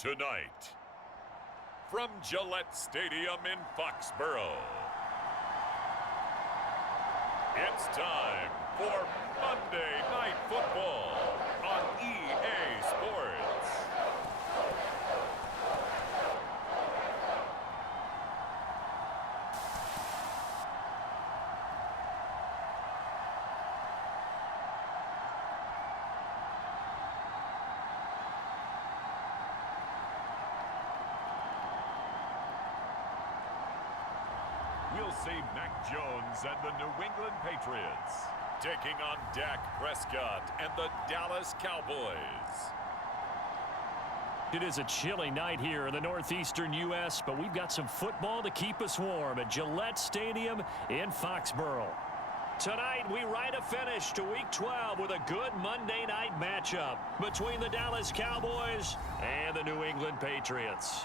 Tonight, from Gillette Stadium in Foxborough, it's time for Monday Night Football on EA Sports. We'll see Mac Jones and the New England Patriots taking on Dak Prescott and the Dallas Cowboys. It is a chilly night here in the northeastern U.S., but we've got some football to keep us warm at Gillette Stadium in Foxborough. Tonight, we write a finish to Week 12 with a good Monday night matchup between the Dallas Cowboys and the New England Patriots.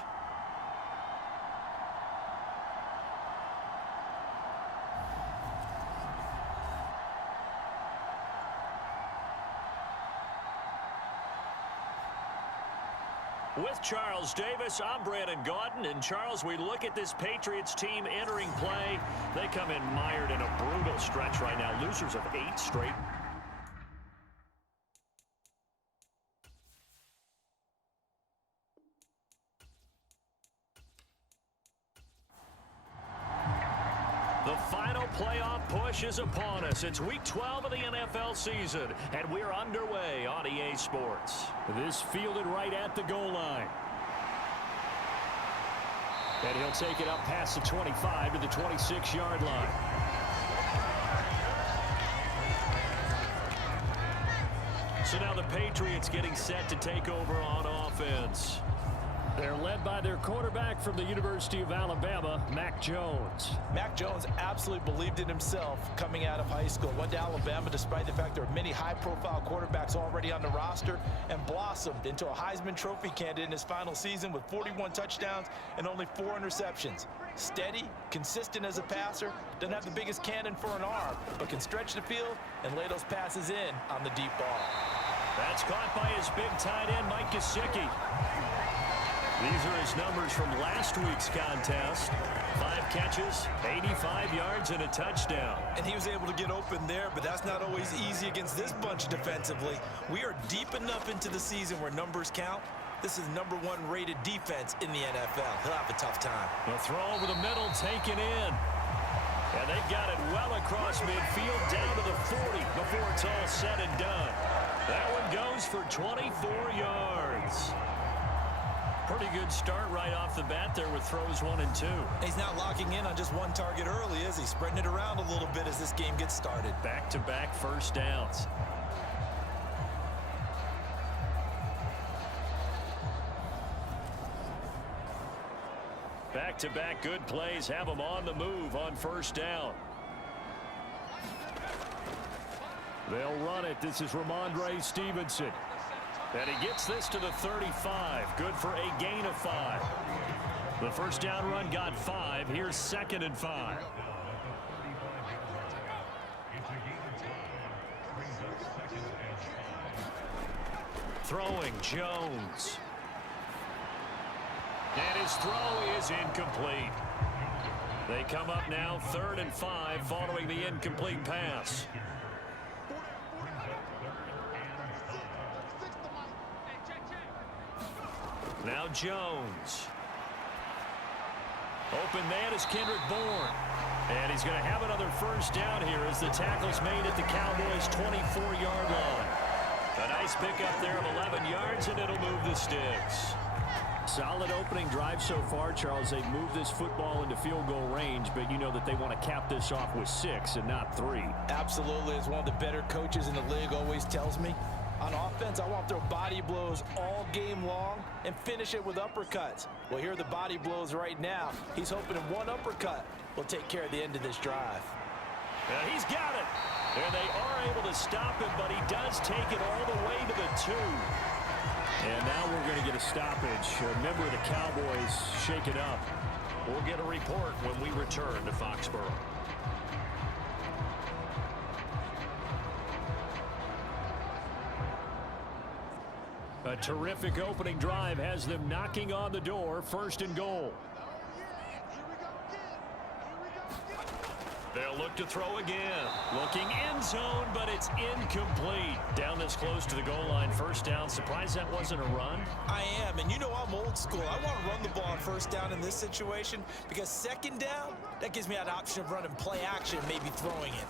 With Charles Davis, I'm Brandon Gaudin. And Charles, we look at this Patriots team entering play. They come in mired in a brutal stretch right now. Losers of 8 straight. The final playoff push is upon us. It's Week 12 of the NFL season, and we're underway on EA Sports. This fielded right at the goal line. And he'll take it up past the 25 to the 26-yard line. So now the Patriots getting set to take over on offense. They're led by their quarterback from the University of Alabama, Mac Jones. Mac Jones absolutely believed in himself coming out of high school. Went to Alabama despite the fact there are many high-profile quarterbacks already on the roster, and blossomed into a Heisman Trophy candidate in his final season with 41 touchdowns and only 4 interceptions. Steady, consistent as a passer, doesn't have the biggest cannon for an arm, but can stretch the field and lay those passes in on the deep ball. That's caught by his big tight end, Mike Gesicki. These are his numbers from last week's contest. 5 catches, 85 yards, and a touchdown. And he was able to get open there, but that's not always easy against this bunch defensively. We are deep enough into the season where numbers count. This is #1 rated defense in the NFL. He'll have a tough time. The throw over the middle, taken in. And they've got it well across midfield, down to the 40 before it's all said and done. That one goes for 24 yards. Pretty good start right off the bat there with throws 1 and 2. He's not locking in on just one target early, is he? Spreading it around a little bit as this game gets started. Back-to-back first downs. Back-to-back good plays have them on the move on first down. They'll run it. This is Ramondre Stevenson. And he gets this to the 35. Good for a gain of 5. The first down run got 5. Here's 2nd and 5. Throwing Jones. And his throw is incomplete. They come up now 3rd and 5 following the incomplete pass. Now Jones. Open man is Kendrick Bourne. And he's going to have another first down here as the tackle's made at the Cowboys' 24-yard line. A nice pickup there of 11 yards, and it'll move the sticks. Solid opening drive so far, Charles. They've moved this football into field goal range, but you know that they want to cap this off with 6 and not 3. Absolutely. As one of the better coaches in the league always tells me, on offense, I want to throw body blows all game long and finish it with uppercuts. Well, here are the body blows right now. He's hoping one uppercut will take care of the end of this drive. And he's got it. And they are able to stop him, but he does take it all the way to the 2. And now we're going to get a stoppage. Remember, the Cowboys shake it up. We'll get a report when we return to Foxborough. A terrific opening drive has them knocking on the door. 1st and goal. They'll look to throw again. Looking end zone, but it's incomplete. Down this close to the goal line. 1st down. Surprised that wasn't a run? I am, and you know I'm old school. I want to run the ball on 1st down in this situation because 2nd down, that gives me that option of running play action, maybe throwing it.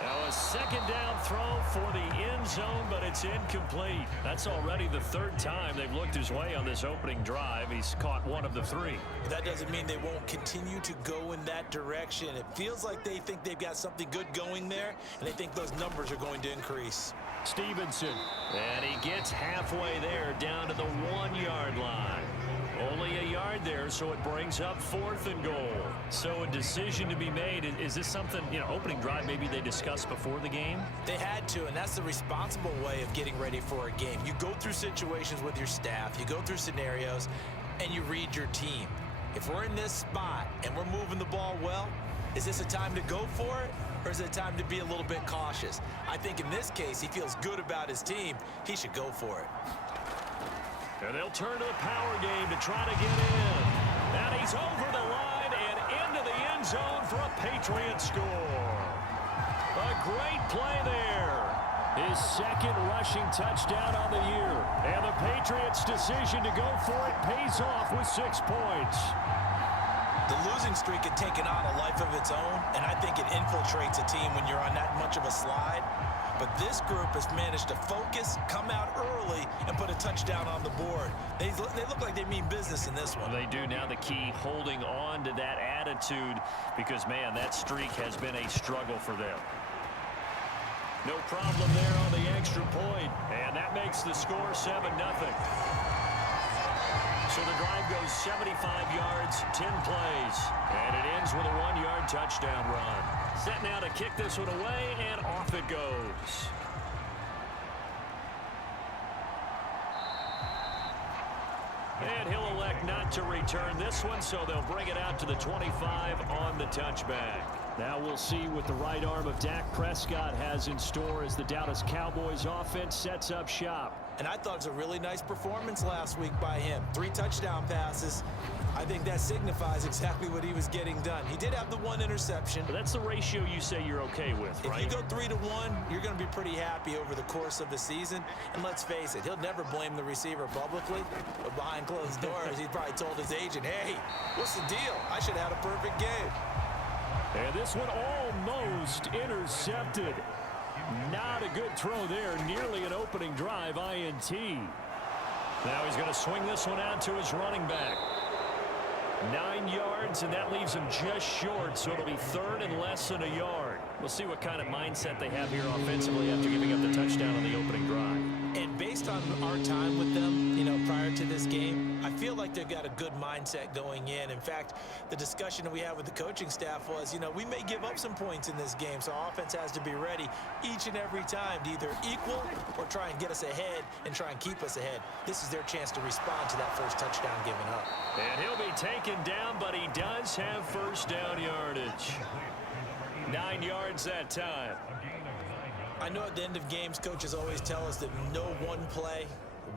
Now a 2nd down throw for the end zone, but it's incomplete. That's already the 3rd time they've looked his way on this opening drive. He's caught 1 of the 3. That doesn't mean they won't continue to go in that direction. It feels like they think they've got something good going there, and they think those numbers are going to increase. Stevenson, and he gets halfway there down to the 1-yard line. Only a yard there, so it brings up 4th and goal. So a decision to be made. Is this something, opening drive maybe they discussed before the game? They had to, and that's the responsible way of getting ready for a game. You go through situations with your staff, you go through scenarios, and you read your team. If we're in this spot and we're moving the ball well, is this a time to go for it, or is it a time to be a little bit cautious? I think in this case, he feels good about his team. He should go for it. And they'll turn to the power game to try to get in. And he's over the line and into the end zone for a Patriots score. A great play there. His 2nd rushing touchdown on the year. And the Patriots' decision to go for it pays off with 6 points. The losing streak had taken on a life of its own, and I think it infiltrates a team when you're on that much of a slide. But this group has managed to focus, come out early, and put a touchdown on the board. They look like they mean business in this one. They do. Now the key, holding on to that attitude, because, man, that streak has been a struggle for them. No problem there on the extra point, and that makes the score 7-0. So the drive goes 75 yards, 10 plays, and it ends with a 1-yard touchdown run. Set now to kick this one away, and off it goes. And he'll elect not to return this one, so they'll bring it out to the 25 on the touchback. Now we'll see what the right arm of Dak Prescott has in store as the Dallas Cowboys offense sets up shop. And I thought it was a really nice performance last week by him. 3 touchdown passes. I think that signifies exactly what he was getting done. He did have the 1 interception. But that's the ratio you say you're okay with, right? If you go 3-1, you're going to be pretty happy over the course of the season. And let's face it, he'll never blame the receiver publicly. But behind closed doors, he probably told his agent, hey, what's the deal? I should have had a perfect game. And this one almost intercepted. Not a good throw there. Nearly an opening drive INT. Now he's going to swing this one out to his running back. 9 yards, and that leaves him just short, so it'll be 3rd and less than a yard. We'll see what kind of mindset they have here offensively after giving up the touchdown on the opening drive. And based on our time with them, prior to this game, I feel like they've got a good mindset going in. In fact, the discussion that we had with the coaching staff was, we may give up some points in this game, so our offense has to be ready each and every time to either equal or try and get us ahead and try and keep us ahead. This is their chance to respond to that first touchdown given up. And he'll be taken down, but he does have 1st down yardage. 9 yards that time. I know at the end of games, coaches always tell us that no one play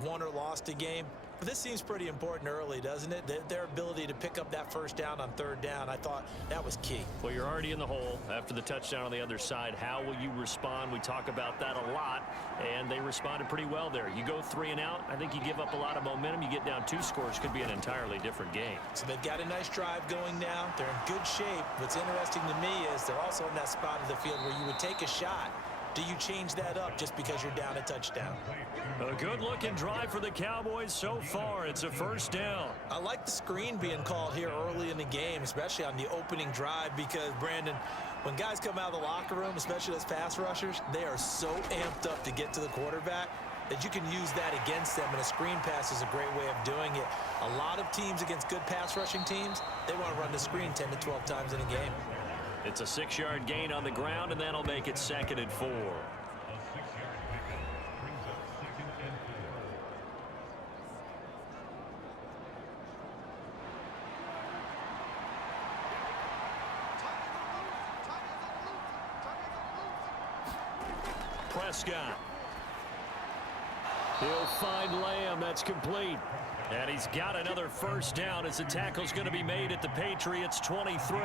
won or lost a game. But this seems pretty important early, doesn't it? Their ability to pick up that 1st down on 3rd down, I thought that was key. Well, you're already in the hole after the touchdown on the other side. How will you respond? We talk about that a lot, and they responded pretty well there. You go 3 and out, I think you give up a lot of momentum. You get down 2 scores, could be an entirely different game. So they've got a nice drive going now. They're in good shape. What's interesting to me is they're also in that spot of the field where you would take a shot. Do you change that up just because you're down a touchdown? A good-looking drive for the Cowboys so far. It's a 1st down. I like the screen being called here early in the game, especially on the opening drive, because, Brandon, when guys come out of the locker room, especially those pass rushers, they are so amped up to get to the quarterback that you can use that against them, and a screen pass is a great way of doing it. A lot of teams against good pass rushing teams, they want to run the screen 10 to 12 times in a game. It's a 6-yard gain on the ground, and that'll make it 2nd and 4. Prescott. He'll find Lamb. That's complete. And he's got another first down as the tackle's going to be made at the Patriots 23.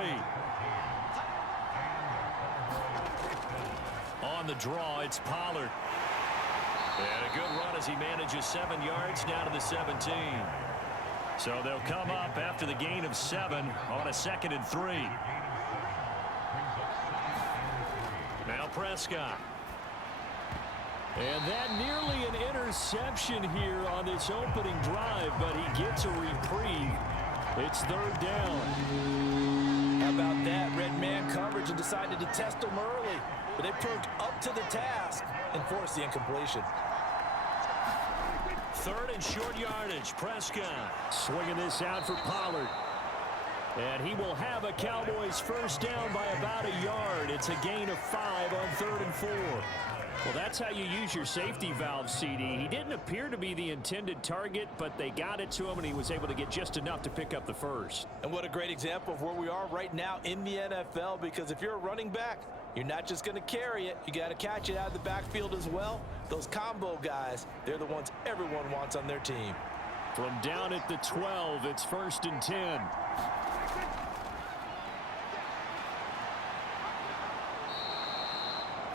On the draw, it's Pollard. And a good run as he manages 7 yards down to the 17. So they'll come up after the gain of 7 on a 2nd and 3. Now Prescott. And that nearly an interception here on this opening drive, but he gets a reprieve. It's 3rd down. How about that? Red man coverage and decided to test him early. But they proved up to the task and forced the incompletion. 3rd and short yardage. Prescott swinging this out for Pollard. And he will have a Cowboys first down by about a yard. It's a gain of 5 on 3rd and 4. Well, that's how you use your safety valve, CD. He didn't appear to be the intended target, but they got it to him, and he was able to get just enough to pick up the first. And what a great example of where we are right now in the NFL, because if you're a running back, you're not just going to carry it. You got to catch it out of the backfield as well. Those combo guys, they're the ones everyone wants on their team. From down at the 12, it's 1st and 10.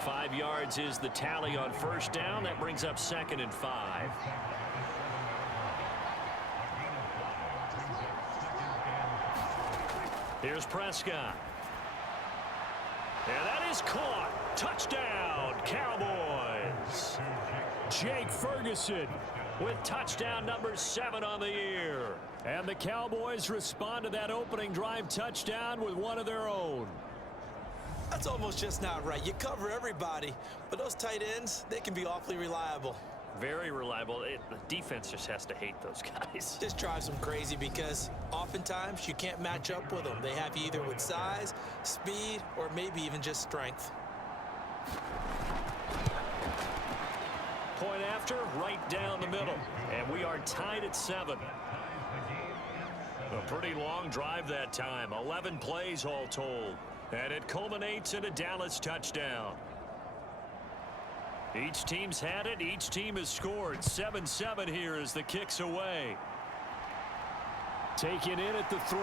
Five yards is the tally on first down. That brings up 2nd and 5. Here's Prescott. And that is caught. Touchdown, Cowboys. Jake Ferguson with touchdown number 7 on the year. And the Cowboys respond to that opening drive touchdown with one of their own. That's almost just not right. You cover everybody, but those tight ends, they can be awfully reliable. Very reliable. The defense just has to hate those guys. This drives them crazy because oftentimes you can't match up with them. They have you either with size, speed, or maybe even just strength. Point after, right down the middle. And we are tied at 7. A pretty long drive that time. 11 plays all told. And it culminates in a Dallas touchdown. Each team's had it. Each team has scored. 7-7 here as the kick's away. Taken in at the 3.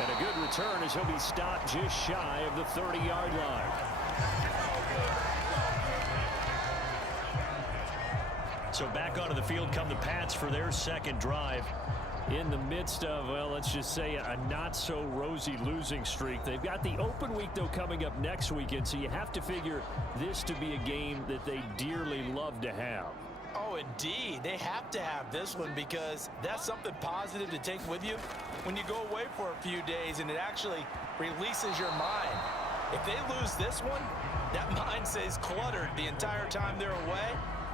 And a good return as he'll be stopped just shy of the 30-yard line. So back onto the field come the Pats for their 2nd drive. In the midst of, well, let's just say a not-so-rosy losing streak. They've got the open week, though, coming up next weekend, so you have to figure this to be a game that they dearly love to have. Oh, indeed. They have to have this one because that's something positive to take with you when you go away for a few days, and it actually releases your mind. If they lose this one, that mind stays cluttered the entire time they're away,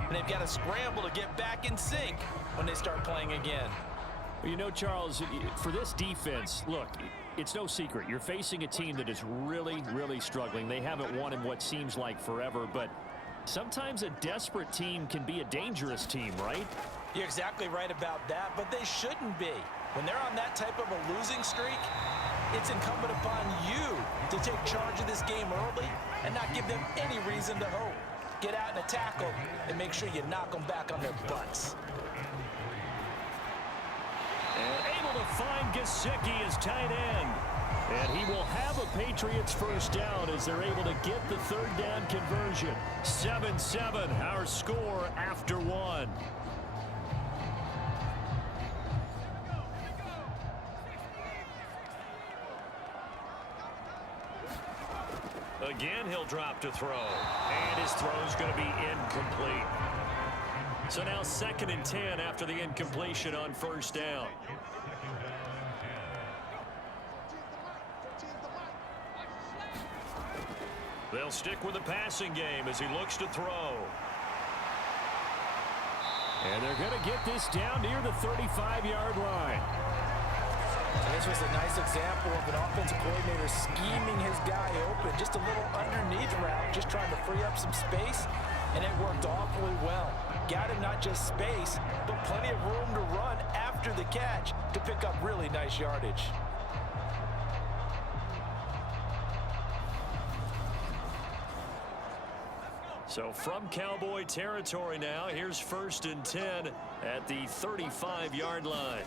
and they've got to scramble to get back in sync when they start playing again. Well, you know, Charles, for this defense, look, it's no secret. You're facing a team that is really, really struggling. They haven't won in what seems like forever, but sometimes a desperate team can be a dangerous team, right? You're exactly right about that, but they shouldn't be. When they're on that type of a losing streak, it's incumbent upon you to take charge of this game early and not give them any reason to hope. Get out in a tackle and make sure you knock them back on their butts. And able to find Gesicki as tight end. And he will have a Patriots first down as they're able to get the 3rd down conversion. 7-7, our score after 1. Again, he'll drop to throw. And his throw's going to be incomplete. So now 2nd and 10 after the incompletion on first down. They'll stick with the passing game as he looks to throw. And they're going to get this down near the 35-yard line. And this was a nice example of an offensive coordinator scheming his guy open. Just a little underneath route, just trying to free up some space, and it worked awfully well. Got him not just space, but plenty of room to run after the catch to pick up really nice yardage. So from Cowboy territory now, here's 1st and 10 at the 35-yard line.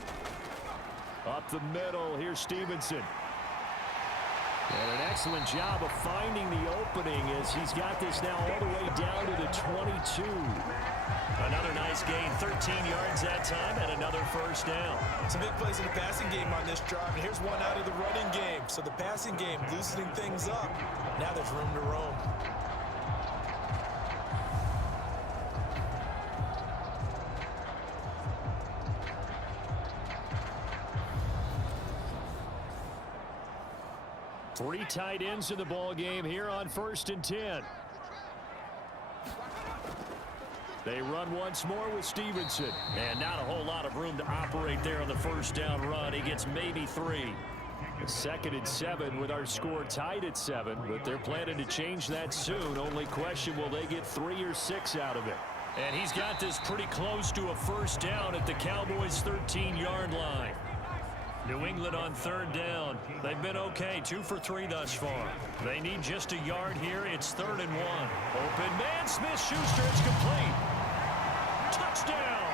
Up the middle, here's Stevenson. And an excellent job of finding the opening as he's got this now all the way down to the 22. Another nice gain, 13 yards that time, and another 1st down. Some big plays in the passing game on this drive, and here's one out of the running game. So the passing game loosening things up. Now there's room to roam. Three tight ends in the ball game here on 1st and 10. They run once more with Stevenson. And not a whole lot of room to operate there on the 1st down run. He gets maybe 3. 2nd and 7 with our score tied at 7, but they're planning to change that soon. Only question, will they get 3 or 6 out of it? And he's got this pretty close to a 1st down at the Cowboys' 13-yard line. New England on 3rd down. They've been okay, 2 for 3 thus far. They need just a yard here. It's 3rd and 1. Open man, Smith-Schuster, it's complete. Touchdown!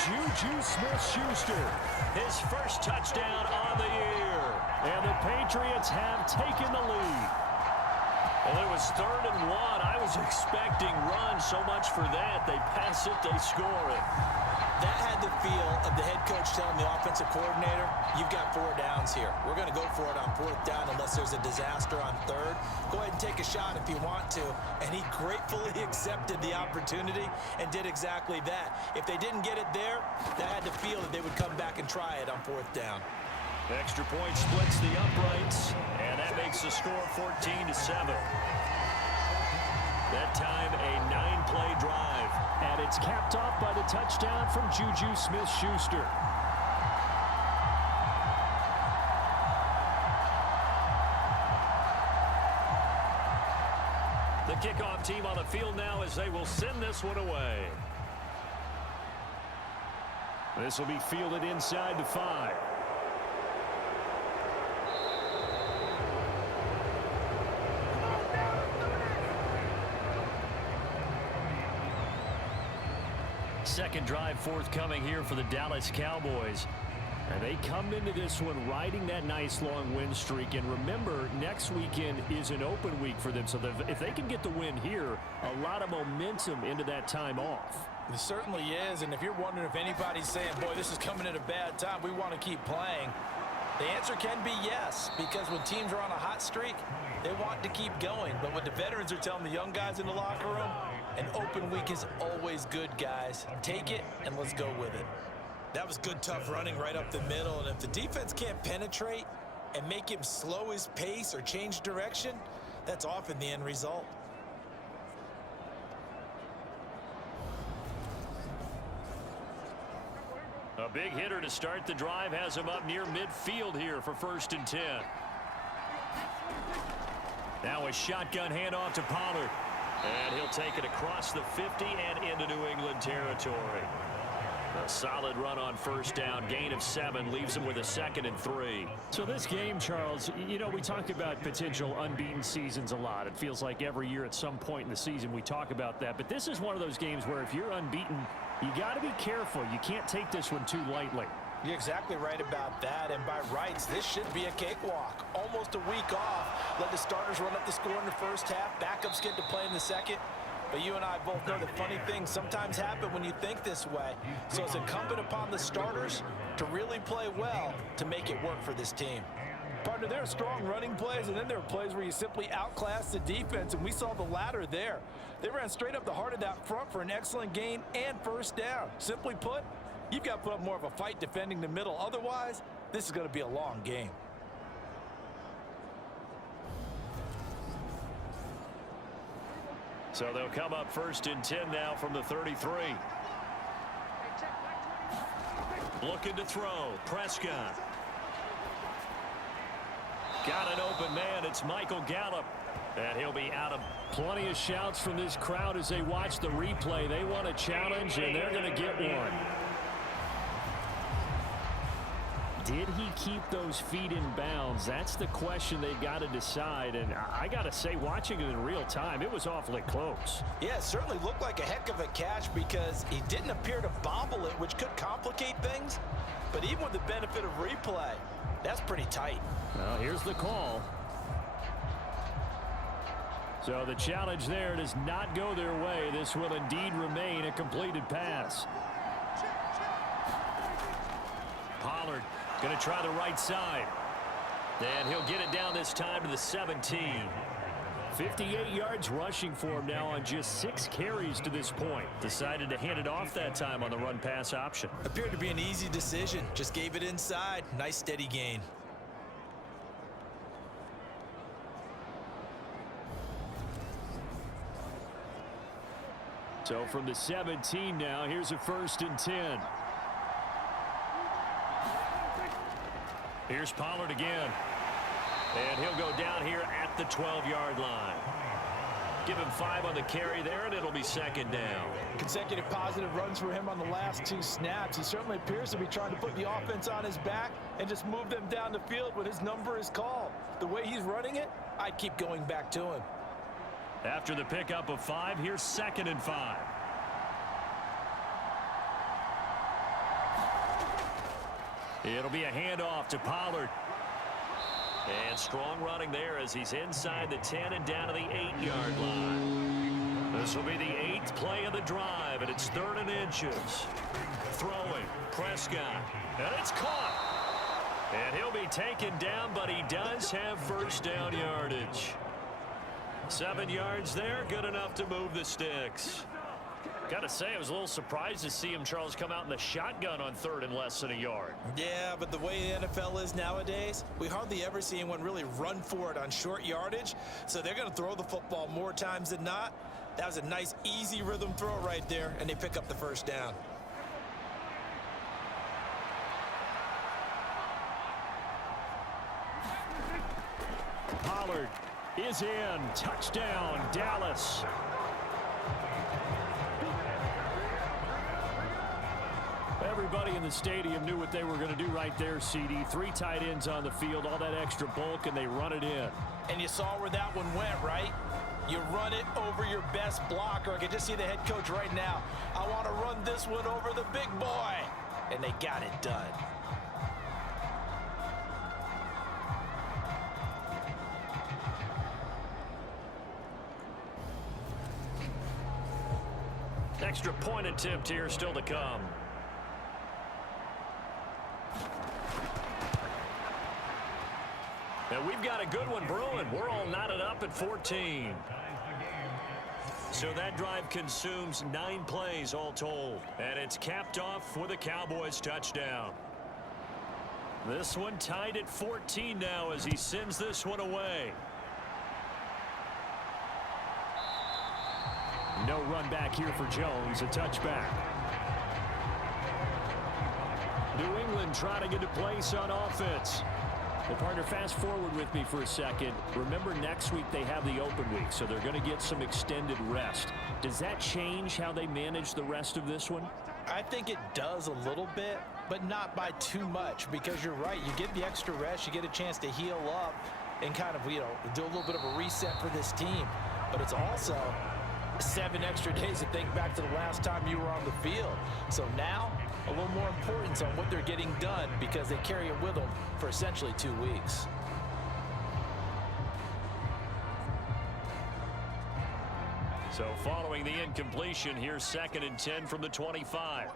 JuJu Smith-Schuster. His first touchdown on the year. And the Patriots have taken the lead. Well, it was 3rd and 1. I was expecting run, so much for that. They pass it, they score it. That had the feel of the head coach telling the offensive coordinator, you've got 4 downs here. We're going to go for it on 4th down unless there's a disaster on 3rd. Go ahead and take a shot if you want to. And he gratefully accepted the opportunity and did exactly that. If they didn't get it there, that had the feel that they would come back and try it on 4th down. Extra point splits the uprights, and that makes the score 14-7. That time, a 9-play drive. And it's capped off by the touchdown from JuJu Smith-Schuster. The kickoff team on the field now as they will send this one away. This will be fielded inside the 5. Second drive forthcoming here for the Dallas Cowboys. And they come into this one riding that nice long win streak. And remember, next weekend is an open week for them. So if they can get the win here, a lot of momentum into that time off. It certainly is. And if you're wondering if anybody's saying, boy, this is coming at a bad time, we want to keep playing, the answer can be yes. Because when teams are on a hot streak, they want to keep going. But what the veterans are telling the young guys in the locker room, an open week is always good, guys. Take it, and let's go with it. That was good, tough running right up the middle. And if the defense can't penetrate and make him slow his pace or change direction, that's often the end result. A big hitter to start the drive has him up near midfield here for 1st and 10. Now a shotgun handoff to Pollard. And he'll take it across the 50 and into New England territory. A solid run on 1st down, gain of 7, leaves him with a 2nd and 3. So this game, Charles, you know, we talk about potential unbeaten seasons a lot. It feels like every year at some point in the season we talk about that. But this is one of those games where if you're unbeaten, you got to be careful. You can't take this one too lightly. You're exactly right about that, and by rights, this should be a cakewalk. Almost a week off. Let the starters run up the score in the 1st half. Backups get to play in the 2nd. But you and I both know that funny things sometimes happen when you think this way. So it's incumbent upon the starters to really play well to make it work for this team. Partner, there are strong running plays, and then there are plays where you simply outclass the defense, and we saw the latter there. They ran straight up the heart of that front for an excellent gain and 1st down. Simply put, you've got to put up more of a fight defending the middle. Otherwise, this is going to be a long game. So they'll come up 1st and 10 now from the 33. Looking to throw. Prescott. Got an open man. It's Michael Gallup. And he'll be out of. Plenty of shouts from this crowd as they watch the replay. They want a challenge, and they're going to get one. Did he keep those feet in bounds? That's the question they've got to decide. And I got to say, watching it in real time, it was awfully close. Yeah, it certainly looked like a heck of a catch because he didn't appear to bobble it, which could complicate things. But even with the benefit of replay, that's pretty tight. Well, here's the call. So the challenge there does not go their way. This will indeed remain a completed pass. Pollard going to try the right side. And he'll get it down this time to the 17. 58 yards rushing for him now on just 6 carries to this point. Decided to hand it off that time on the run-pass option. Appeared to be an easy decision. Just gave it inside. Nice steady gain. So from the 17 now, here's a 1st and 10. Here's Pollard again. And he'll go down here at the 12-yard line. Give him 5 on the carry there, and it'll be 2nd down. Consecutive positive runs for him on the last 2 snaps. He certainly appears to be trying to put the offense on his back and just move them down the field when his number is called. The way he's running it, I'd keep going back to him. After the pickup of 5, here's 2nd and 5. It'll be a handoff to Pollard. And strong running there as he's inside the 10 and down to the 8-yard line. This will be the 8th play of the drive, and it's 3rd and inches. Throwing, Prescott, and it's caught. And he'll be taken down, but he does have 1st down yardage. 7 yards there, good enough to move the sticks. Got to say, I was a little surprised to see him, Charles, come out in the shotgun on 3rd and less than a yard. Yeah, but the way the NFL is nowadays, we hardly ever see anyone really run for it on short yardage. So they're going to throw the football more times than not. That was a nice, easy rhythm throw right there, and they pick up the 1st down. Pollard is in. Touchdown, Dallas. Everybody in the stadium knew what they were going to do right there, CD. 3 tight ends on the field, all that extra bulk, and they run it in. And you saw where that one went, right? You run it over your best blocker. I can just see the head coach right now. I want to run this one over the big boy. And they got it done. Extra point attempt here still to come. And we've got a good one brewing. We're all knotted up at 14. So that drive consumes 9 plays all told. And it's capped off with a Cowboys touchdown. This one tied at 14 now as he sends this one away. No run back here for Jones, a touchback. New England trying to get a place on offense. Well, partner, fast forward with me for a second. Remember, next week they have the open week, so they're going to get some extended rest. Does that change how they manage the rest of this one? I think it does a little bit, but not by too much, because you're right. You get the extra rest, you get a chance to heal up and kind of, do a little bit of a reset for this team. But it's also 7 extra days to think back to the last time you were on the field. So now, a little more importance on what they're getting done because they carry it with them for essentially 2 weeks. So following the incompletion, here's 2nd and 10 from the 25.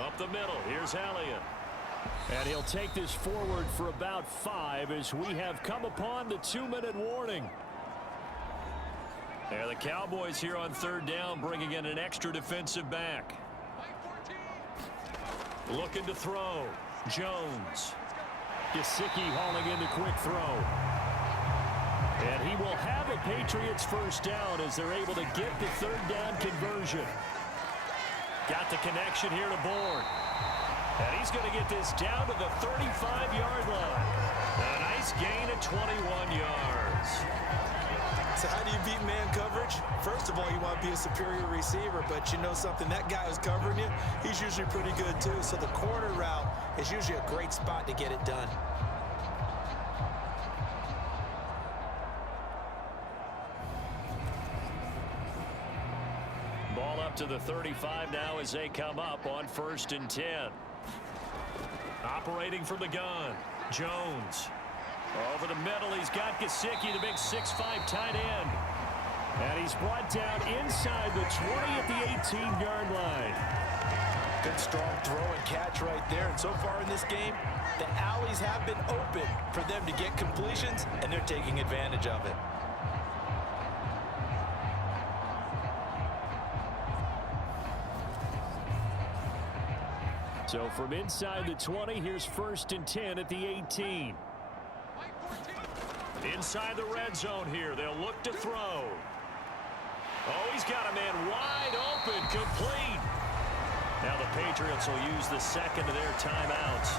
Up the middle, here's Elliott. And he'll take this forward for about 5 as we have come upon the 2-minute warning. And the Cowboys here on 3rd down, bringing in an extra defensive back. Looking to throw. Jones. Gesicki hauling in the quick throw. And he will have a Patriots 1st down as they're able to get the 3rd down conversion. Got the connection here to Bourne. And he's going to get this down to the 35-yard line. A nice gain of 21 yards. So how do you beat man coverage? First of all, you want to be a superior receiver, but you know something, that guy who's covering you, he's usually pretty good too. So the corner route is usually a great spot to get it done. Ball up to the 35 now as they come up on 1st and 10. Operating from the gun, Jones. Over the middle, he's got Gesicki, the big 6'5" tight end. And he's brought down inside the 20 at the 18-yard line. Good strong throw and catch right there. And so far in this game, the alleys have been open for them to get completions, and they're taking advantage of it. So from inside the 20, here's 1st and 10 at the 18. Inside the red zone here, they'll look to throw. Oh, he's got a man wide open, complete. Now the Patriots will use the second of their timeouts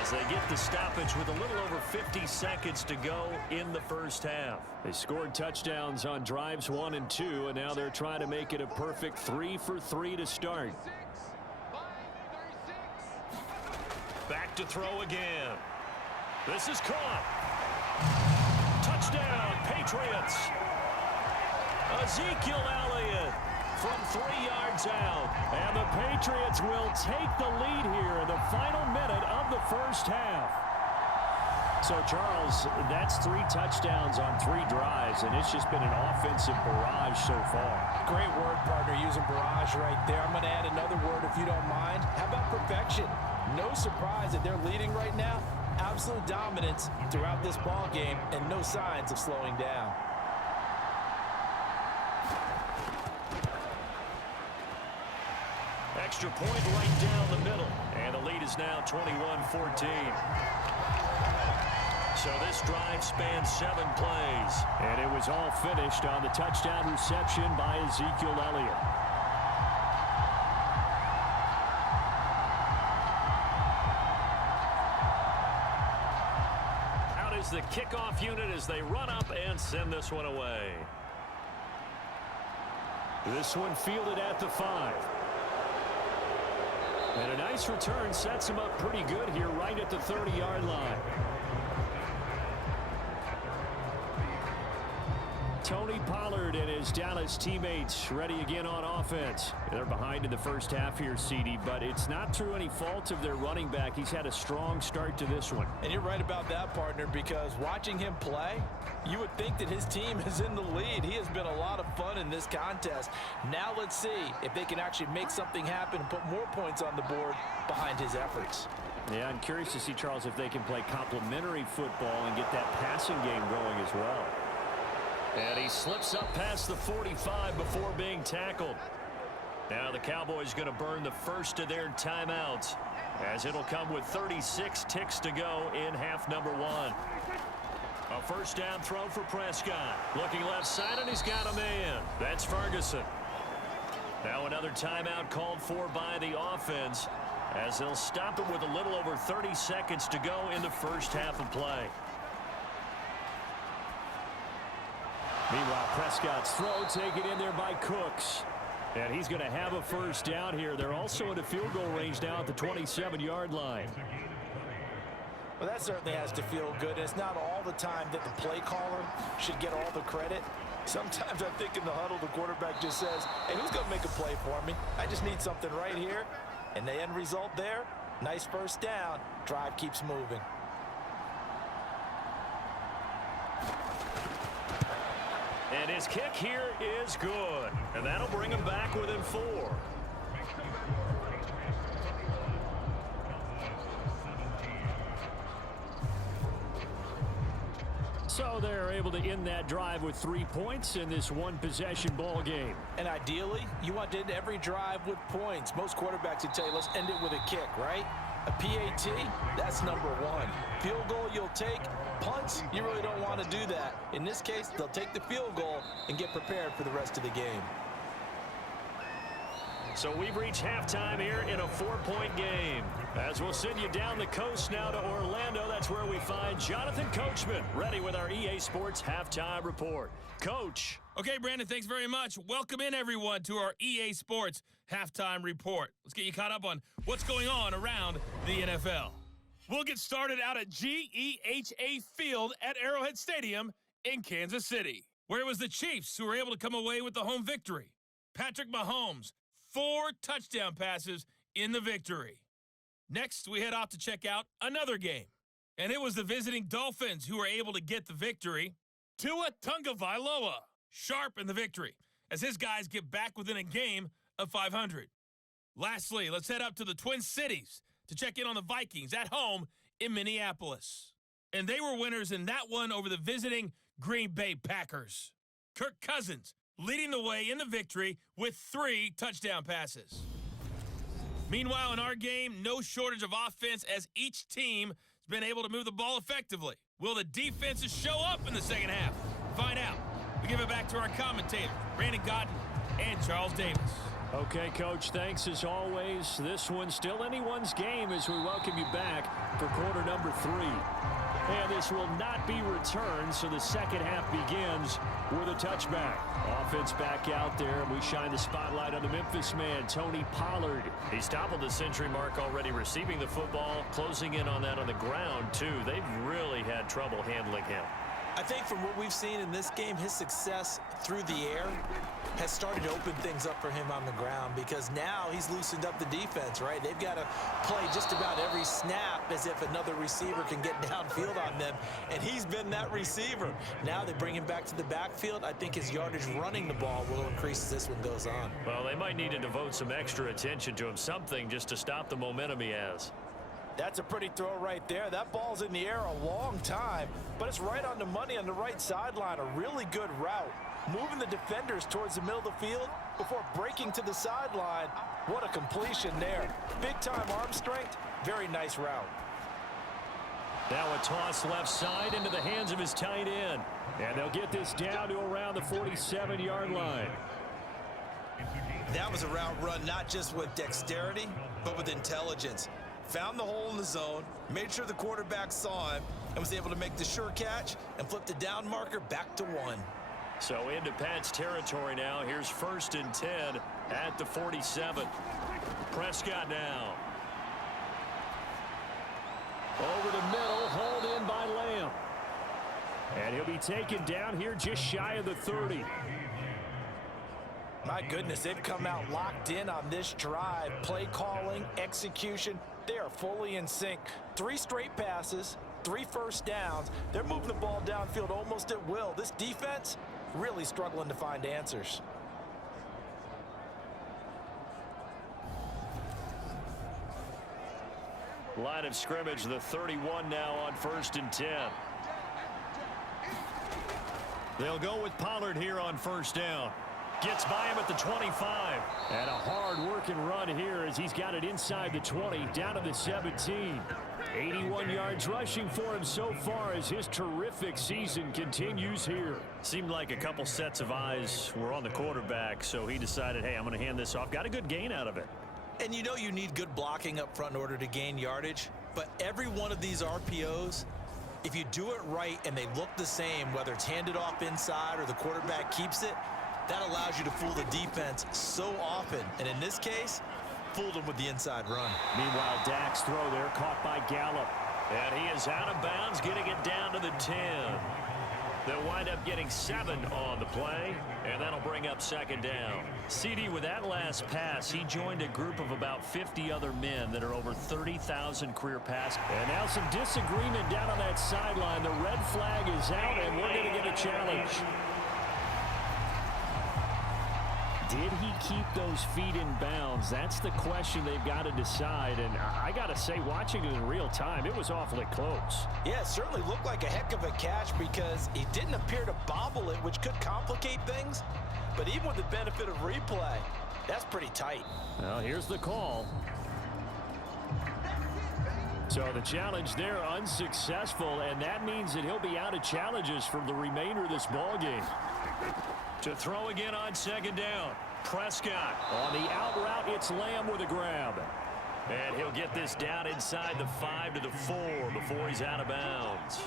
as they get the stoppage with a little over 50 seconds to go in the first half. They scored touchdowns on drives 1 and 2, and now they're trying to make it a perfect 3 for 3 to start. Back to throw again. This is caught. Touchdown, Patriots. Ezekiel Elliott from 3 yards out. And the Patriots will take the lead here in the final minute of the first half. So, Charles, that's 3 touchdowns on 3 drives, and it's just been an offensive barrage so far. Great word, partner, using barrage right there. I'm going to add another word if you don't mind. How about perfection? No surprise that they're leading right now. Absolute dominance throughout this ball game and no signs of slowing down. Extra point right down the middle. And the lead is now 21-14. So this drive spans 7 plays. And it was all finished on the touchdown reception by Ezekiel Elliott. The kickoff unit as they run up and send this one away. This one fielded at the 5. And a nice return sets him up pretty good here right at the 30-yard line. Tony Pollard and his Dallas teammates ready again on offense. They're behind in the first half here, CeeDee, but it's not through any fault of their running back. He's had a strong start to this one. And you're right about that, partner, because watching him play, you would think that his team is in the lead. He has been a lot of fun in this contest. Now let's see if they can actually make something happen and put more points on the board behind his efforts. Yeah, I'm curious to see, Charles, if they can play complementary football and get that passing game going as well. And he slips up past the 45 before being tackled. Now the Cowboys going to burn the first of their timeouts as it'll come with 36 ticks to go in half number 1. A first down throw for Prescott. Looking left side, and he's got a man. That's Ferguson. Now another timeout called for by the offense as they'll stop it with a little over 30 seconds to go in the first half of play. Meanwhile, Prescott's throw taken in there by Cooks. And he's going to have a first down here. They're also in the field goal range now at the 27-yard line. Well, that certainly has to feel good. It's not all the time that the play caller should get all the credit. Sometimes I think in the huddle, the quarterback just says, hey, who's going to make a play for me? I just need something right here. And the end result there, nice first down. Drive keeps moving. And his kick here is good. And that'll bring him back within 4. So they're able to end that drive with 3 points in this one-possession ball game. And ideally, you want to end every drive with points. Most quarterbacks would tell you, let's end it with a kick, right? A PAT, that's number 1. Field goal you'll take. Punts, you really don't want to do that. In this case, they'll take the field goal and get prepared for the rest of the game. So we've reached halftime here in a 4-point game. As we'll send you down the coast now to Orlando, that's where we find Jonathan Coachman, ready with our EA Sports Halftime Report. Coach. Okay, Brandon, thanks very much. Welcome in, everyone, to our EA Sports Halftime Report. Let's get you caught up on what's going on around the NFL. We'll get started out at GEHA Field at Arrowhead Stadium in Kansas City, where it was the Chiefs who were able to come away with the home victory. Patrick Mahomes, 4 touchdown passes in the victory. Next, we head off to check out another game, and it was the visiting Dolphins who were able to get the victory. Tua Tagovailoa, sharp in the victory, as his guys get back within a game of 500. Lastly, let's head up to the Twin Cities to check in on the Vikings at home in Minneapolis. And they were winners in that one over the visiting Green Bay Packers. Kirk Cousins leading the way in the victory with 3 touchdown passes. Meanwhile, in our game, no shortage of offense as each team has been able to move the ball effectively. Will the defenses show up in the second half? Find out. We give it back to our commentators, Brandon Godden and Charles Davis. Okay, Coach, thanks as always. This one's still anyone's game as we welcome you back for quarter number 3. And this will not be returned, so the second half begins with a touchback. Offense back out there, and we shine the spotlight on the Memphis man, Tony Pollard. He's toppled the century mark already receiving the football, closing in on that on the ground, too. They've really had trouble handling him. I think from what we've seen in this game, his success through the air has started to open things up for him on the ground, because now he's loosened up the defense, right? They've got to play just about every snap as if another receiver can get downfield on them, and he's been that receiver. Now they bring him back to the backfield. I think his yardage running the ball will increase as this one goes on. Well, they might need to devote some extra attention to him, something just to stop the momentum he has. That's a pretty throw right there. That ball's in the air a long time, but it's right on the money on the right sideline. A really good route. Moving the defenders towards the middle of the field before breaking to the sideline. What a completion there. Big-time arm strength. Very nice route. Now a toss left side into the hands of his tight end. And they'll get this down to around the 47-yard line. That was a route run not just with dexterity, but with intelligence. Found the hole in the zone, made sure the quarterback saw him, and was able to make the sure catch and flip the down marker back to 1. So into Pat's territory now. Here's 1st and 10 at the 47. Prescott now. Over the middle, hauled in by Lamb. And he'll be taken down here just shy of the 30. My goodness, they've come out locked in on this drive. Play calling, execution, they are fully in sync. 3 straight passes, 3 first downs. They're moving the ball downfield almost at will. This defense really struggling to find answers. Line of scrimmage, the 31 now on 1st and 10. They'll go with Pollard here on 1st down. Gets by him at the 25. And a hard-working run here as he's got it inside the 20, down to the 17. 81 yards rushing for him so far as his terrific season continues here. Seemed like a couple sets of eyes were on the quarterback, so he decided, hey, I'm going to hand this off. Got a good gain out of it. And you know you need good blocking up front in order to gain yardage, but every one of these RPOs, if you do it right and they look the same, whether it's handed off inside or the quarterback keeps it, that allows you to fool the defense so often. And in this case, fooled them with the inside run. Meanwhile, Dak's throw there caught by Gallup. And he is out of bounds, getting it down to the 10. They'll wind up getting 7 on the play, and that'll bring up 2nd down. CeeDee, with that last pass, he joined a group of about 50 other men that are over 30,000 career passes. And now some disagreement down on that sideline. The red flag is out, and we're going to get a challenge. Did he keep those feet in bounds? That's the question they've got to decide. And I got to say, watching it in real time, it was awfully close. Yeah, it certainly looked like a heck of a catch because he didn't appear to bobble it, which could complicate things. But even with the benefit of replay, that's pretty tight. Well, here's the call. So the challenge there unsuccessful, and that means that he'll be out of challenges for the remainder of this ball game. To throw again on second down. Prescott. On the out route, it's Lamb with a grab. And he'll get this down inside the 5 to the 4 before he's out of bounds.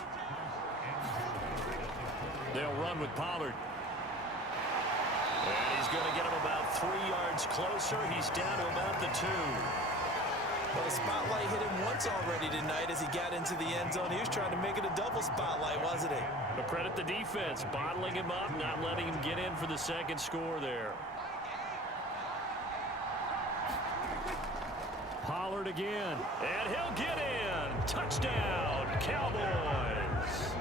They'll run with Pollard. And he's going to get him about 3 yards closer. He's down to about the 2. Well, the spotlight hit him once already tonight as he got into the end zone. He was trying to make it a double spotlight, wasn't he? But credit the defense, bottling him up, not letting him get in for the second score there. Pollard again. And he'll get in. Touchdown, Cowboys.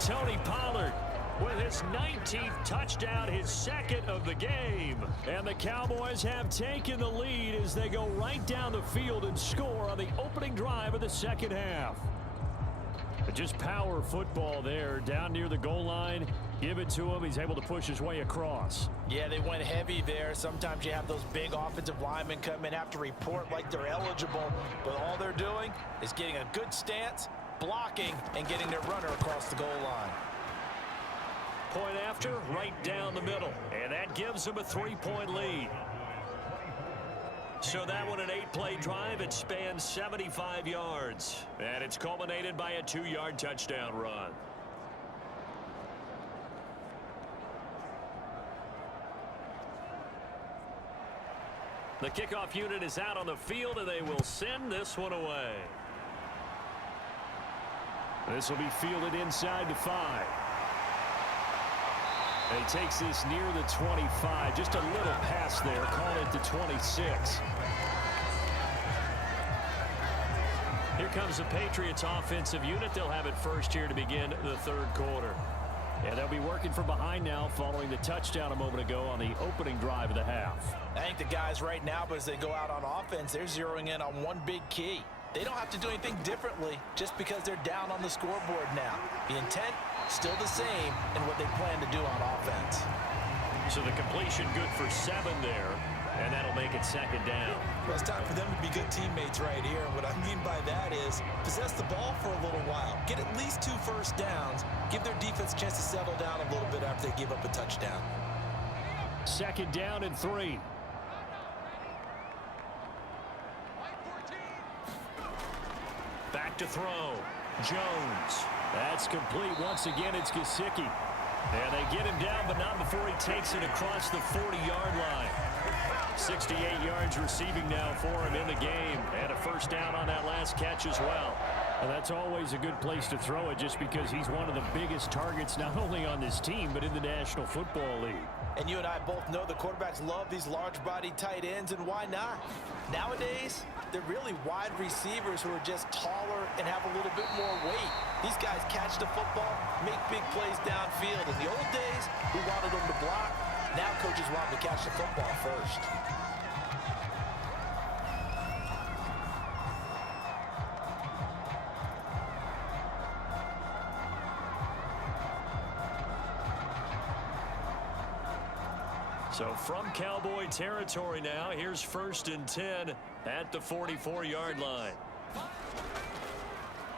Tony Pollard with his 19th touchdown, his second of the game. And the Cowboys have taken the lead as they go right down the field and score on the opening drive of the second half. But just power football there down near the goal line. Give it to him. He's able to push his way across. Yeah, they went heavy there. Sometimes you have those big offensive linemen come in, have to report like they're eligible. But all they're doing is getting a good stance, blocking, and getting their runner across the goal line. Point after, right down the middle. And that gives them a 3-point lead. So that one, an 8-play drive. It spans 75 yards. And it's culminated by a 2-yard touchdown run. The kickoff unit is out on the field, and they will send this one away. This will be fielded inside the 5. And he takes this near the 25. Just a little pass there. Call it the 26. Here comes the Patriots offensive unit. They'll have it first here to begin the third quarter. And they'll be working from behind now following the touchdown a moment ago on the opening drive of the half. I think the guys right now, as they go out on offense, they're zeroing in on one big key. They don't have to do anything differently just because they're down on the scoreboard now. The intent, still the same in what they plan to do on offense. So the completion good for 7 there, and that'll make it second down. Well, it's time for them to be good teammates right here. And what I mean by that is possess the ball for a little while. Get at least 2 first downs. Give their defense a chance to settle down a little bit after they give up a touchdown. Second down and 3. Back to throw. Jones. That's complete. Once again, it's Gesicki. And they get him down, but not before he takes it across the 40-yard line. 68 yards receiving now for him in the game. And a first down on that last catch as well. And that's always a good place to throw it just because he's one of the biggest targets not only on this team but in the National Football League. And you and I both know the quarterbacks love these large-bodied tight ends, and why not? Nowadays, they're really wide receivers who are just taller and have a little bit more weight. These guys catch the football, make big plays downfield. In the old days, we wanted them to block. Now coaches want them to catch the football first. So from Cowboy territory now, here's 1st and 10 at the 44-yard line.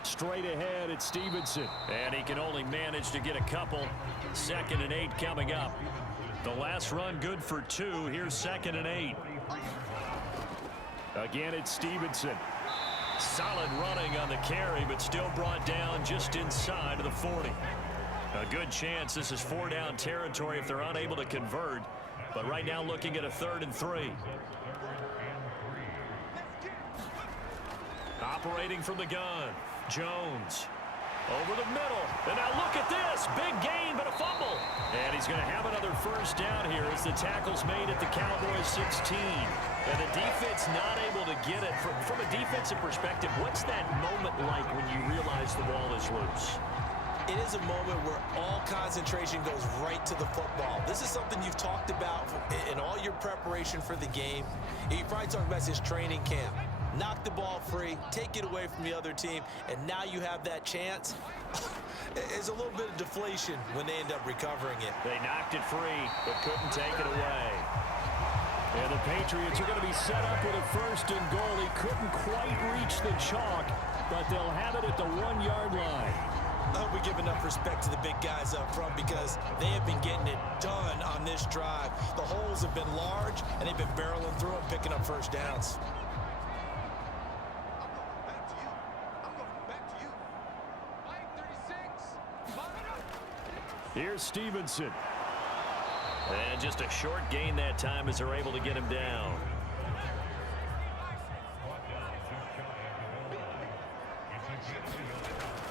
Straight ahead, it's Stevenson. And he can only manage to get a couple. 2nd and 8 coming up. The last run good for 2. Here's 2nd and 8. Again, it's Stevenson. Solid running on the carry, but still brought down just inside of the 40. A good chance this is 4-down territory if they're unable to convert. But right now looking at a 3rd and 3. Operating from the gun. Jones. Over the middle. And now look at this. Big gain, but a fumble. And he's going to have another first down here as the tackle's made at the Cowboys 16. And the defense not able to get it. From a defensive perspective, what's that moment like when you realize the ball is loose? It is a moment where all concentration goes right to the football. This is something you've talked about in all your preparation for the game. You probably talked about this training camp. Knock the ball free, take it away from the other team, and now you have that chance. There's a little bit of deflation when they end up recovering it. They knocked it free, but couldn't take it away. And the Patriots are going to be set up with a 1st and goal. He couldn't quite reach the chalk, but they'll have it at the 1-yard line. I hope we give enough respect to the big guys up front because they have been getting it done on this drive. The holes have been large, and they've been barreling through and picking up first downs. Here's Stevenson. And just a short gain that time as they're able to get him down.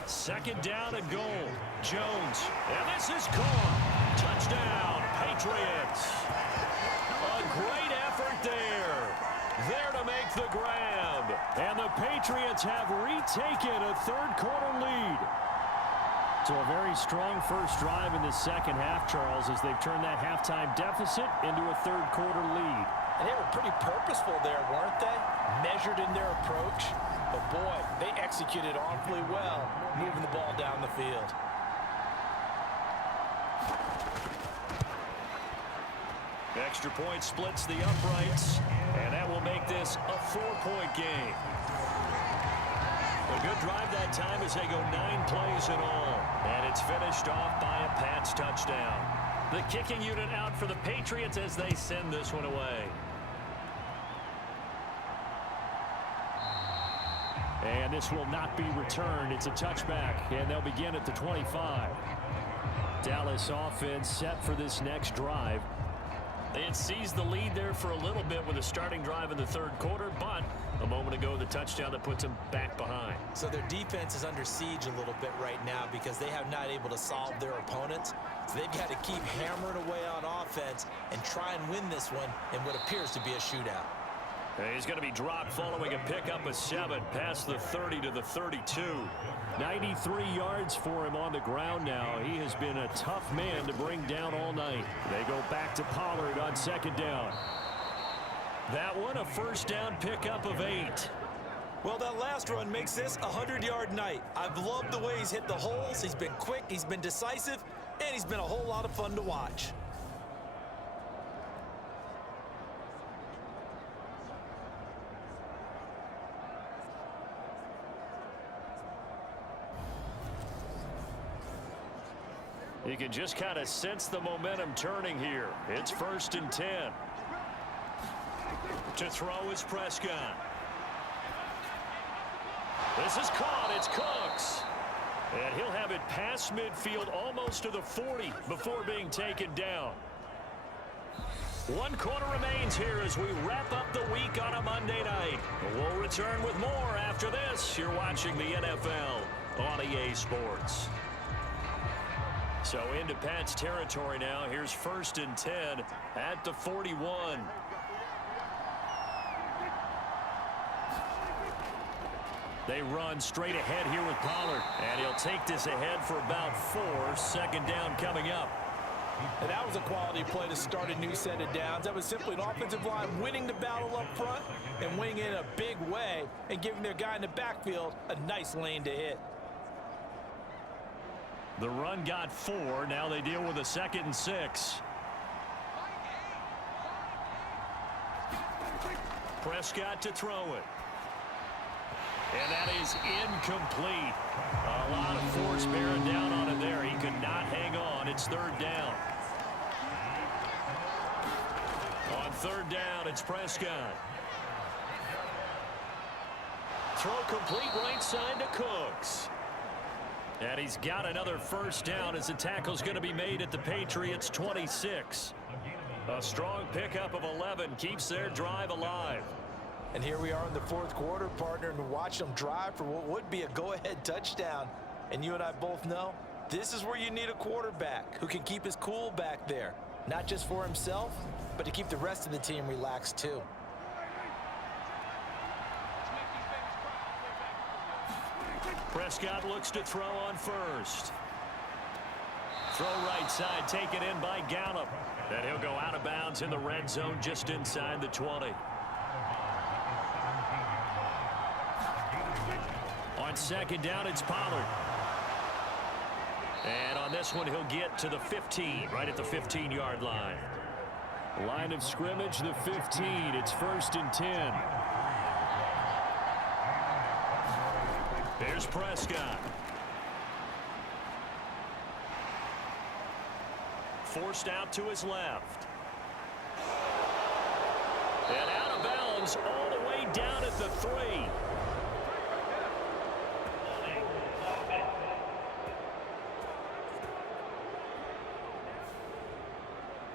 Second down and goal. Jones. And this is caught. Touchdown, Patriots. A great effort there. There to make the grab. And the Patriots have retaken a third-quarter lead. So a very strong first drive in the second half, Charles, as they've turned that halftime deficit into a third-quarter lead. And they were pretty purposeful there, weren't they? Measured in their approach. But, boy, they executed awfully well, moving the ball down the field. Extra point splits the uprights, and that will make this a 4-point game. A good drive that time as they go 9 plays in all. And it's finished off by a Pats touchdown. The kicking unit out for the Patriots as they send this one away. And this will not be returned. It's a touchback, and they'll begin at the 25. Dallas offense set for this next drive. They had seized the lead there for a little bit with a starting drive in the third quarter, but a moment ago, the touchdown that puts them back behind. So their defense is under siege a little bit right now because they have not able to solve their opponents. So they've got to keep hammering away on offense and try and win this one in what appears to be a shootout. And he's going to be dropped following a pickup of 7 past the 30 to the 32. 93 yards for him on the ground now. He has been a tough man to bring down all night. They go back to Pollard on second down. That one, a first down pickup of 8. Well, that last run makes this a 100-yard night. I've loved the way he's hit the holes. He's been quick, he's been decisive, and he's been a whole lot of fun to watch. You can just kind of sense the momentum turning here. It's 1st and 10. To throw is Prescott. This is caught. It's Cooks. And he'll have it past midfield almost to the 40 before being taken down. 1 quarter remains here as we wrap up the week on a Monday night. We'll return with more after this. You're watching the NFL on EA Sports. So into Pats territory now. Here's 1st and 10 at the 41. They run straight ahead here with Pollard. And he'll take this ahead for about 4. Second down coming up. And that was a quality play to start a new set of downs. That was simply an offensive line winning the battle up front and winning it in a big way and giving their guy in the backfield a nice lane to hit. The run got 4. Now they deal with a 2nd and 6. Prescott to throw it. And that is incomplete. A lot of force bearing down on him there. He could not hang on. It's 3rd down. On 3rd down, it's Prescott. Throw complete right side to Cooks. And he's got another first down as the tackle's going to be made at the Patriots 26. A strong pickup of 11 keeps their drive alive. And here we are in the 4th quarter, partner, and watch them drive for what would be a go-ahead touchdown. And you and I both know this is where you need a quarterback who can keep his cool back there. Not just for himself, but to keep the rest of the team relaxed too. Prescott looks to throw on first. Throw right side, taken in by Gallup. And he'll go out of bounds in the red zone just inside the 20. On second down, it's Pollard. And on this one, he'll get to the 15, right at the 15-yard line. Line of scrimmage, the 15. It's 1st and 10. Here's Prescott. forced out to his left. And out of bounds all the way down at the 3.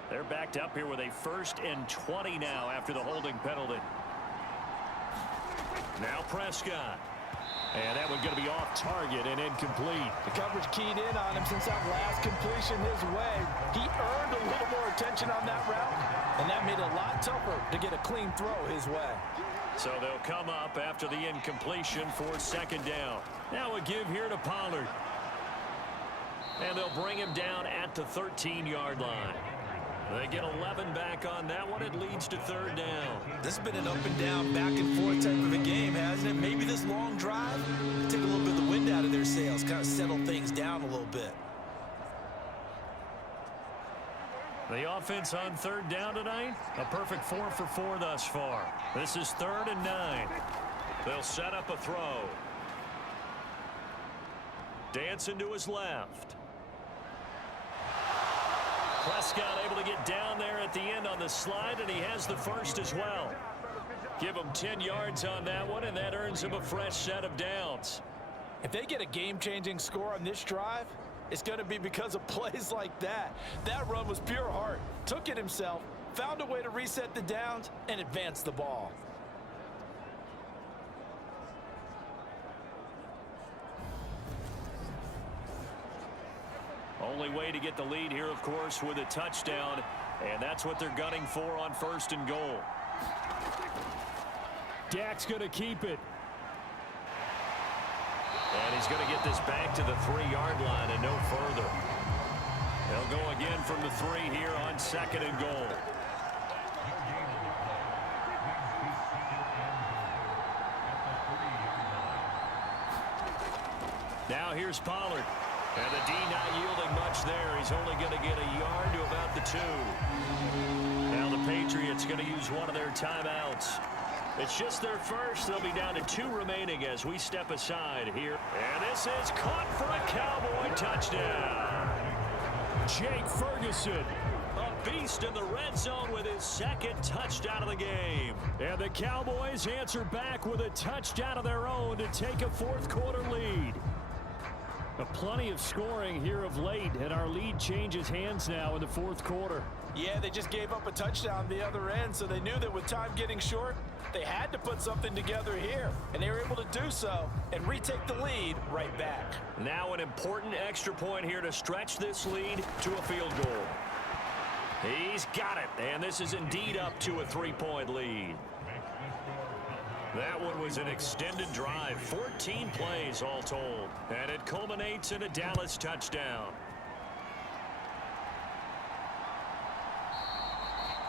They're backed up here with a 1st and 20 now after the holding penalty. Now Prescott. And that one going to be off target and incomplete. The coverage keyed in on him since that last completion his way. He earned a little more attention on that route, and that made it a lot tougher to get a clean throw his way. So they'll come up after the incompletion for 2nd down. Now a give here to Pollard. And they'll bring him down at the 13-yard line. They get 11 back on that one. It leads to 3rd down. This has been an up and down, back and forth type of a game, hasn't it? Maybe this long drive, take a little bit of the wind out of their sails, kind of settle things down a little bit. The offense on 3rd down tonight, a perfect 4 for 4 thus far. This is 3rd and 9. They'll set up a throw. Dancing to his left. Prescott able to get down there at the end on the slide, and he has the 1st as well. Give him 10 yards on that one, and that earns him a fresh set of downs. If they get a game-changing score on this drive, it's going to be because of plays like that. That run was pure heart. Took it himself, found a way to reset the downs, and advance the ball. Only way to get the lead here, of course, with a touchdown, and that's what they're gunning for on 1st and goal. Dak's going to keep it. And he's going to get this back to the 3-yard line and no further. They'll go again from the 3 here on 2nd and goal. Now here's Pollard. And the D not yielding much there. He's only going to get a yard to about the 2. Now the Patriots going to use one of their timeouts. It's just their first. They'll be down to 2 remaining as we step aside here. And this is caught for a Cowboy touchdown. Jake Ferguson. A beast in the red zone with his 2nd touchdown of the game. And the Cowboys answer back with a touchdown of their own to take a 4th quarter lead. Plenty of scoring here of late, and our lead changes hands now in the 4th quarter. Yeah, they just gave up a touchdown the other end, so they knew that with time getting short, they had to put something together here, and they were able to do so and retake the lead right back. Now an important extra point here to stretch this lead to a field goal. He's got it, and this is indeed up to a 3-point lead. That one was an extended drive, 14 plays all told, and it culminates in a Dallas touchdown.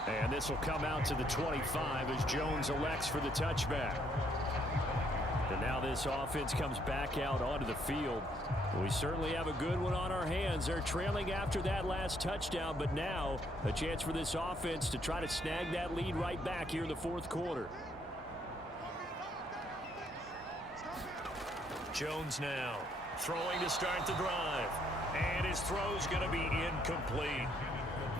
And this will come out to the 25 as Jones elects for the touchback. And now this offense comes back out onto the field. We certainly have a good one on our hands. They're trailing after that last touchdown, but now a chance for this offense to try to snag that lead right back here in the 4th quarter. Jones now throwing to start the drive, and his throw's going to be incomplete.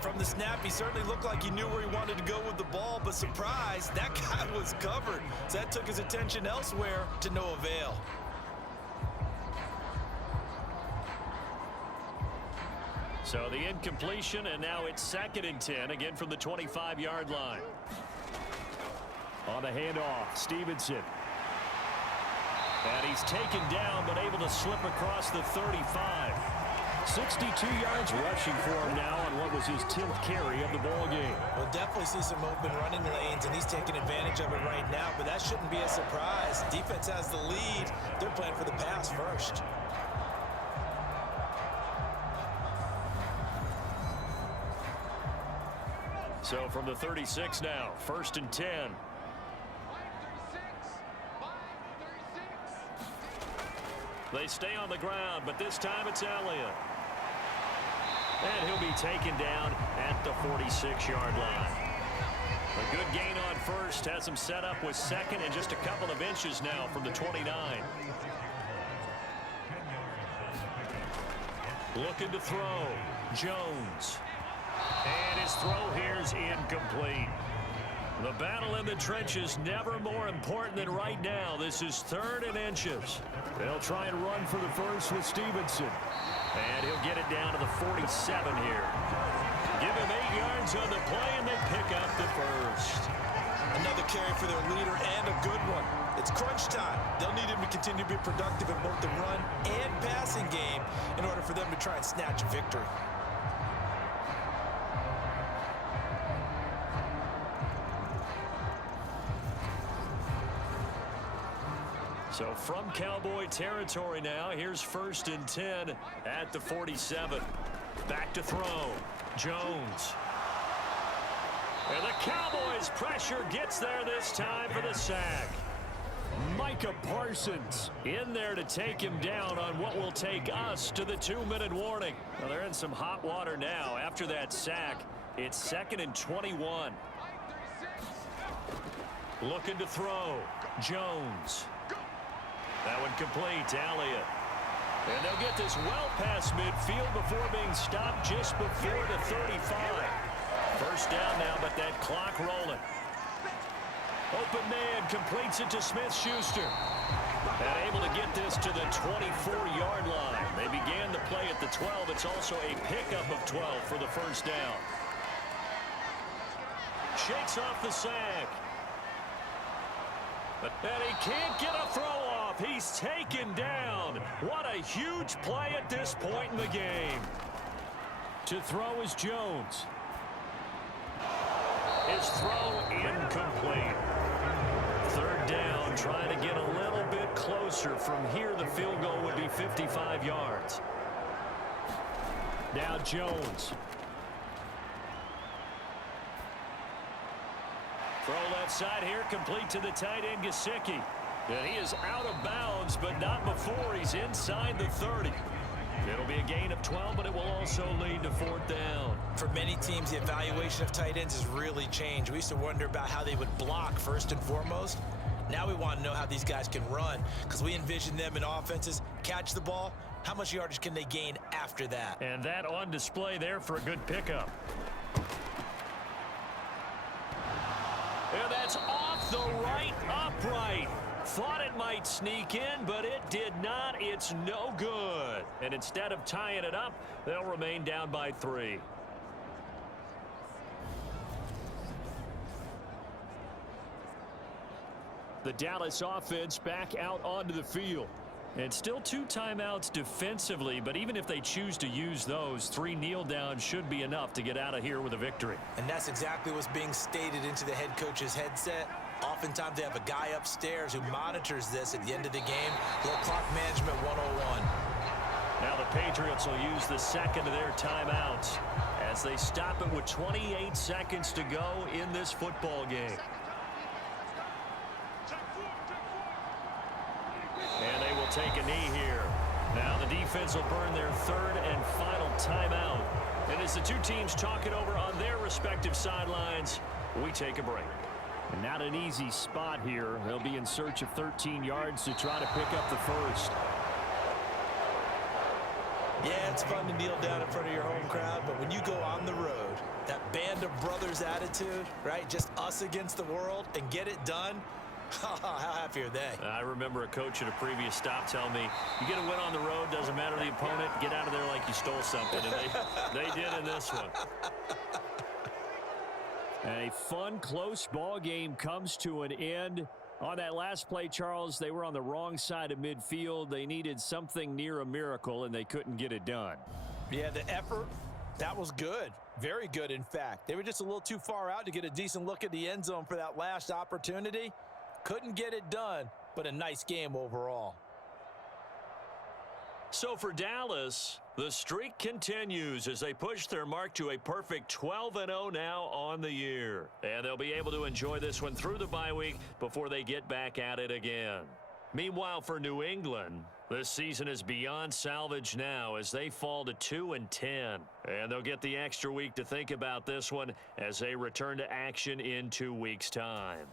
From the snap, he certainly looked like he knew where he wanted to go with the ball, but surprise, that guy was covered. So that took his attention elsewhere to no avail. So the incompletion, and now it's 2nd and 10, again from the 25-yard line. On the handoff, Stevenson. And he's taken down, but able to slip across the 35. 62 yards rushing for him now on what was his 10th carry of the ball game. We'll definitely see some open running lanes, and he's taking advantage of it right now, but that shouldn't be a surprise. Defense has the lead. They're playing for the pass first. So from the 36 now, 1st and 10. They stay on the ground, but this time it's Elliott. And he'll be taken down at the 46-yard line. A good gain on 1st, has him set up with 2nd and just a couple of inches now from the 29. Looking to throw. Jones. And his throw here is incomplete. The battle in the trenches never more important than right now. This is 3rd and inches. They'll try and run for the first with Stevenson. And he'll get it down to the 47 here. Give him 8 yards on the play, and they pick up the first. Another carry for their leader, and a good one. It's crunch time. They'll need him to continue to be productive in both the run and passing game in order for them to try and snatch a victory. So from Cowboy territory now, here's 1st and 10 at the 47. Back to throw. Jones. And the Cowboys' pressure gets there this time for the sack. Micah Parsons in there to take him down on what will take us to the 2-minute warning. Well, they're in some hot water now. After that sack, it's 2nd and 21. Looking to throw. Jones. That one complete to Elliott. And they'll get this well past midfield before being stopped just before the 35. First down now, but that clock rolling. Open man completes it to Smith-Schuster. And able to get this to the 24-yard line. They began the play at the 12. It's also a pickup of 12 for the first down. Shakes off the sack. And he can't get a throw off. He's taken down. What a huge play at this point in the game. To throw is Jones. His throw incomplete. 3rd down, trying to get a little bit closer. From here, the field goal would be 55 yards. Now Jones. Throw left side here, complete to the tight end, Gesicki. And he is out of bounds, but not before he's inside the 30. It'll be a gain of 12, but it will also lead to 4th down. For many teams, the evaluation of tight ends has really changed. We used to wonder about how they would block first and foremost. Now we want to know how these guys can run, because we envision them in offenses catch the ball. How much yardage can they gain after that? And that on display there for a good pickup. And that's off the right upright. Thought it might sneak in, but it did not. It's no good. And instead of tying it up, they'll remain down by 3. The Dallas offense back out onto the field. And still 2 timeouts defensively, but even if they choose to use those, 3 kneel downs should be enough to get out of here with a victory. And that's exactly what's being stated into the head coach's headset. Oftentimes they have a guy upstairs who monitors this at the end of the game. Little clock management 101. Now the Patriots will use the 2nd of their timeouts as they stop it with 28 seconds to go in this football game. And they will take a knee here. Now the defense will burn their 3rd and final timeout. And as the 2 teams talk it over on their respective sidelines, we take a break. And not an easy spot here. They'll be in search of 13 yards to try to pick up the first. Yeah, it's fun to kneel down in front of your home crowd, but when you go on the road, that band of brothers attitude, right? Just us against the world and get it done. How happy are they? I remember a coach at a previous stop telling me, you get a win on the road, doesn't matter the opponent, get out of there like you stole something. And they did in this one. A fun, close ball game comes to an end. On that last play, Charles, they were on the wrong side of midfield. They needed something near a miracle, and they couldn't get it done. Yeah, the effort, that was good. Very good, in fact. They were just a little too far out to get a decent look at the end zone for that last opportunity. Couldn't get it done, but a nice game overall. So for Dallas, the streak continues as they push their mark to a perfect 12-0 now on the year. And they'll be able to enjoy this one through the bye week before they get back at it again. Meanwhile, for New England, this season is beyond salvage now as they fall to 2-10. And they'll get the extra week to think about this one as they return to action in 2 weeks' time.